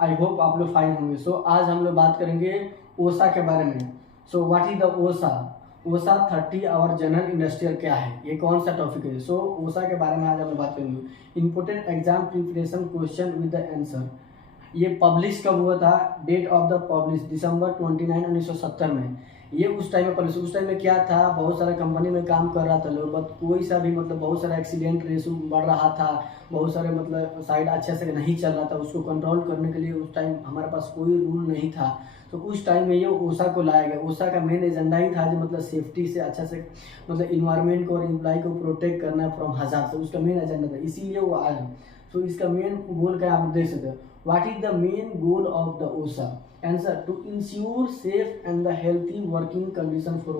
आई hope आप लोग fine होंगे। सो आज हम लोग बात करेंगे ओसा के बारे में। सो व्हाट इज द ओसा? ओसा 30 आवर जनरल इंडस्ट्रियल क्या है, ये कौन सा टॉपिक है? सो ओसा के बारे में आज हम लोग बात करेंगे। Important exam preparation question with the answer. ये पब्लिश कब हुआ था? डेट ऑफ द पब्लिश दिसंबर 29 1970 में। ये उस टाइम में पब्लिश, उस टाइम में क्या था, बहुत सारा कंपनी में काम कर रहा था लोग, बट कोई सा भी मतलब बहुत सारा एक्सीडेंट रेशो बढ़ रहा था, बहुत सारे मतलब साइड अच्छे से नहीं चल रहा था। उसको कंट्रोल करने के लिए उस टाइम हमारे पास कोई रूल नहीं था। तो उस टाइम में ये ओसा को लाया गया। ओसा का मेन एजेंडा ही था जो मतलब सेफ्टी से अच्छा से मतलब इन्वायरमेंट को और एम्प्लॉय को प्रोटेक्ट करना फ्रॉम हजार्ड, तो उसका मेन एजेंडा था, इसीलिए वो आया। सो इसका मेन गोल क्या आप देख सकते हो। What is the main goal of the OSHA? Answer, to ensure safe and the healthy working condition for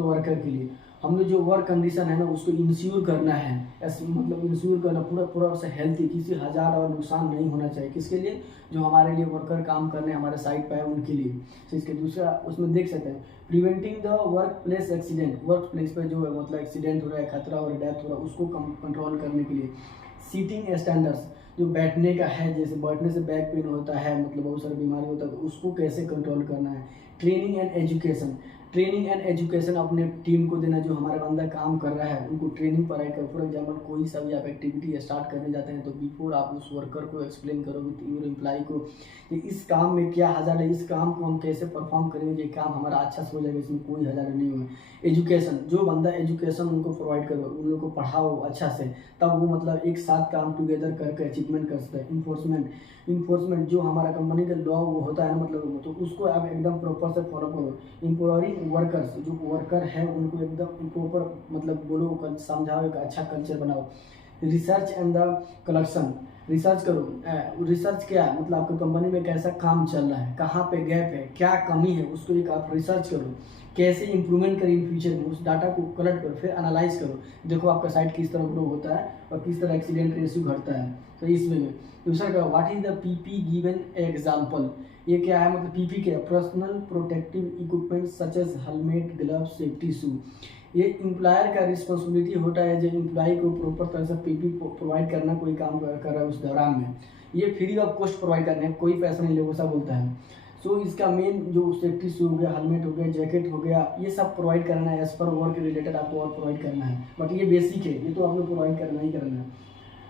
worker के लिए हम लोग जो वर्क कंडीशन है ना उसको इंश्योर करना है। मतलब इंश्योर करना पूरा से हेल्थी, किसी हजार और नुकसान नहीं होना चाहिए। किसके लिए? जो हमारे लिए वर्कर काम करने हमारे साइट पे है उनके लिए। तो इसके दूसरा उसमें देख सकते हैं, preventing the work place accident. Work place पर जो है मतलब एक्सीडेंट हो रहा है, खतरा और डेथ हो रहा है, उसको कंट्रोल करने के लिए। सीटिंग स्टैंडर्ड्स, जो बैठने का है, जैसे बैठने से बैक पेन होता है, मतलब बहुत सारी बीमारी होता है, तो उसको कैसे कंट्रोल करना है। Training and education, training and education अपने टीम को देना, जो हमारा बंदा काम कर रहा है उनको ट्रेनिंग पढ़ाई कर। फॉर एग्जाम्पल कोई सा भी आप एक्टिविटी स्टार्ट करने जाते हैं तो बिफोर आप उस वर्कर को एक्सप्लेन करो विथ योर एम्प्लॉय को कि इस काम में क्या हज़ार है, इस काम को हम कैसे परफॉर्म करेंगे, ये काम हमारा अच्छा से हो जाएगा, इसमें कोई हज़ार नहीं होगा। एजुकेशन, जो बंदा एजुकेशन उनको प्रोवाइड करो, उन लोगों को पढ़ाओ अच्छा से, तब वो मतलब एक साथ काम टुगेदर करके अचीवमेंट कर सकते हैं। इन्फोर्समेंट, जो हमारा कंपनी का लॉ वो होता है ना मतलब, तो उसको आप एकदम प्रॉपर से फॉलो करो। एम्प्लॉइंग वर्कर्स, जो वर्कर है उनको एकदम प्रॉपर मतलब बोलो, समझाओ, एक अच्छा कल्चर बनाओ। Research and the collection, research करो। रिसर्च क्या है मतलब आपकी कंपनी में कैसा काम चल रहा है, कहाँ पे गैप है, क्या कमी है, उसको एक आप रिसर्च करो। कैसे इंप्रूवमेंट करें इन फ्यूचर में, उस डाटा को कलेक्ट करो, फिर एनालाइज करो, देखो आपका साइट किस तरह ग्रो होता है और किस तरह एक्सीडेंट रेशियो घटता है। तो इस वे में दूसरा क्या, what is the PP given example? ये क्या है मतलब पीपी क्या है? Personal protective equipment such as helmet, glove, safety shoe. ये एम्प्लॉयर का रिस्पॉन्सिबिलिटी होता है जो एम्प्लॉय को प्रॉपर तरह से पीपी प्रोवाइड करना, कोई काम कर रहा है उस दौरान में। ये फ्री ऑफ कॉस्ट प्रोवाइड करने हैं, कोई पैसा नहीं लेगा, सब बोलता है। सो इसका मेन जो सेफ्टी शू हो गया, हेलमेट हो गया, जैकेट हो गया, ये सब प्रोवाइड करना है। एज पर वर्क रिलेटेड आपको और प्रोवाइड करना है, बट ये बेसिक है, ये तो आपको प्रोवाइड करना ही करना है।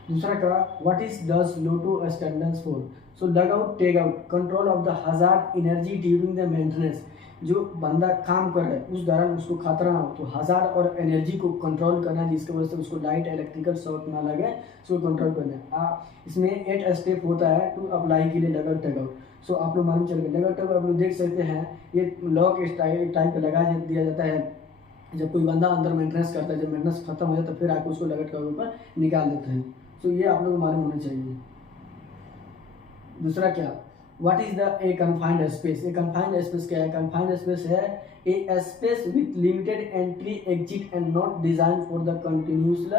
दूसरा का, what is does LOTO standards for? So lock out, tag out, control of the hazard energy during the maintenance. जो बंदा काम कर रहा है उस दौरान उसको खतरा ना हो, तो हजार्ड और एनर्जी को कंट्रोल करना है, जिसकी वजह से उसको लाइट इलेक्ट्रिकल शॉर्ट ना लगे, उसको कंट्रोल करना है। इसमें 8 स्टेप होता है टू अप्लाई के लिए लग आउट, टेक आउट। सो आप लोग मालूम चल गए, लग आउट टेक आउट आप लोग देख सकते हैं, ये लॉक टाइप पे लगा दिया जाता है। जब कोई बंदा अंदर मेंटेनेंस करता है, जब मेंटेनेंस खत्म हो जाता है फिर आप उसको लग आउट के ऊपर निकाल देते हैं। सो ये आप लोग को मालूम होना चाहिए। दूसरा क्या, what is the a confined space? A confined space क्या है? कन्फाइंड स्पेस है a space with limited entry exit and not design for the continuous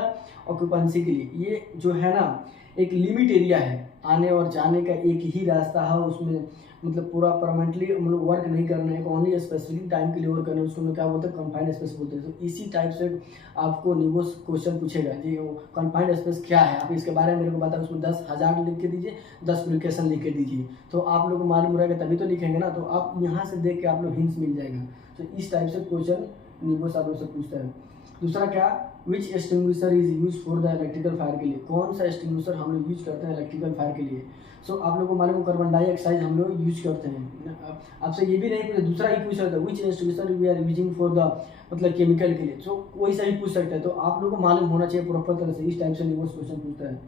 occupancy के लिए। ये जो है ना एक लिमिट एरिया है, आने और जाने का एक ही रास्ता है, उसमें मतलब पूरा परमानेंटली हम लोग वर्क नहीं करना है, ओनली स्पेसिफिक टाइम के लिए वर्क करना है, उसको क्या बोलते हैं? कन्फाइंड स्पेस बोलते हैं। तो इसी टाइप से आपको निवोस क्वेश्चन पूछेगा जी, कन्फाइंड स्पेस क्या है, आप इसके बारे में मेरे को बताओ, उसमें 10,000 लिख के दीजिए, 10 एप्लीकेशन लिख के दीजिए, तो आप लोग को मालूम रहेगा तभी तो लिखेंगे ना। तो आप यहाँ से देख के आप लोग हिंट्स मिल जाएगा। तो इस टाइप से क्वेश्चन निवोस आप लोग से पूछता है। दूसरा क्या, which extinguisher is use for the electrical fire के लिए? कौन सा एक्सटिंग्विशर हम लोग यूज करते हैं इलेक्ट्रिकल फायर के लिए? सो आप लोगों को मालूम, कार्बन डाइऑक्साइड हम लोग यूज करते हैं। आपसे ये भी नहीं पूछा, दूसरा ही पूछ सकता है, which extinguisher we are using for the मतलब केमिकल के लिए। सो कोई सा ही पूछ सकता है, तो आप लोगों को मालूम होना चाहिए प्रॉपर तरह से। इस टाइप से निवोस क्वेश्चन पूछता है।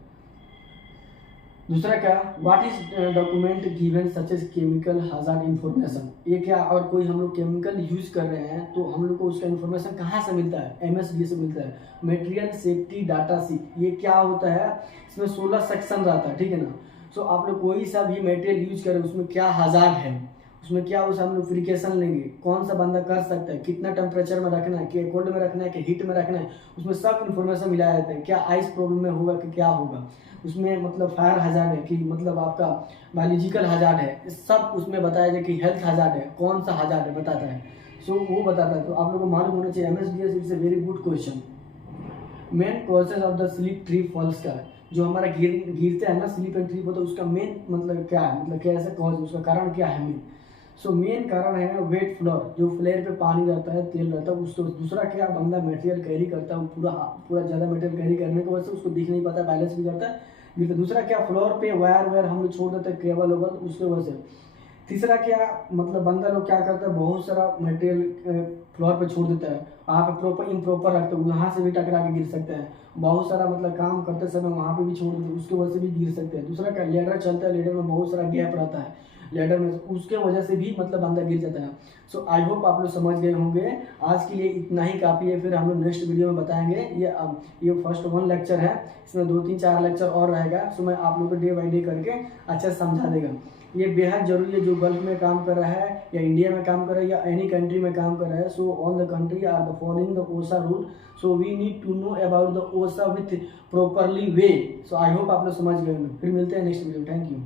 दूसरा क्या, what is document given such as chemical hazard information? ये क्या, और कोई हम लोग केमिकल यूज कर रहे हैं तो हम लोग को उसका इन्फॉर्मेशन कहाँ से मिलता है? एमएसडी से मिलता है, मटेरियल सेफ्टी डाटा शीट। ये क्या होता है? इसमें 16 सेक्शन रहता है, ठीक है ना। सो आप लोग कोई सा भी मटेरियल यूज करें, उसमें क्या हजार्ड है, उसमें क्या उसे हम लोग प्रिकॉशन लेंगे, कौन सा बंदा कर सकता है, कितना टेम्परेचर में रखना है, कि कोल्ड में रखना है कि हीट में रखना है, उसमें सब इन्फॉर्मेशन मिलाया जाता है। क्या आइस प्रॉब्लम में होगा कि क्या होगा, उसमें मतलब फायर हजार्ड है कि मतलब आपका बायोलॉजिकल हजार्ड है, सब उसमें बताया जाए कि हेल्थ हजार्ड है, कौन सा हजार्ड है बताता है। सो वो बताता है, तो आप लोगों को मालूम होना चाहिए। MSDS it's a very good question. Main causes of the slip trip falls का, जो हमारा गिरते हैं ना स्लिप एंड ट्रिप होता है, उसका मेन मतलब क्या है, मतलब कैसे कॉज, उसका कारण क्या है मेन। सो मेन कारण है वेट फ्लोर, जो फ्लेयर पे पानी रहता है, तेल रहता है उसको। दूसरा क्या, बंदा मटेरियल कैरी करता है, वो पूरा पूरा ज़्यादा मटेरियल कैरी करने की वजह से उसको दिख नहीं पाता, बैलेंस भी करता है, गिरता। दूसरा क्या, फ्लोर पे वायर वायर हम लोग छोड़ देते हैं, केबल वेबल, उसके वजह से। तीसरा क्या, मतलब बंदा लोग क्या करता है, बहुत सारा मटेरियल फ्लोर पे छोड़ देता है, वहाँ पे प्रॉपर इम्प्रॉपर रखते हैं, वहाँ से भी टकरा के गिर सकते हैं। बहुत सारा मतलब काम करते समय वहाँ पे भी छोड़ देते हैं, उसके वजह से भी गिर सकते हैं। दूसरा क्या, लेडर चलता है, लेडर में बहुत सारा गैप रहता है लेडर में, उसके वजह से भी मतलब बंदा गिर जाता है। सो आई होप आप लोग समझ गए होंगे। आज के लिए इतना ही काफ़ी है, फिर हम लोग नेक्स्ट वीडियो में बताएंगे। ये फर्स्ट 1 लेक्चर है, इसमें 2-3-4 लेक्चर और रहेगा। सो मैं आप लोग को डे बाई डे करके अच्छे से समझा देगा। ये बेहद जरूरी है, जो गल्फ में काम कर रहा है या इंडिया में काम कर रहा है या एनी कंट्री में काम कर रहा है। So all the country are the following the OSHA rule, so we need to know about the OSHA with properly way. So I hope आप लोग समझ गए होंगे। फिर मिलते हैं नेक्स्ट वीडियो। Thank you.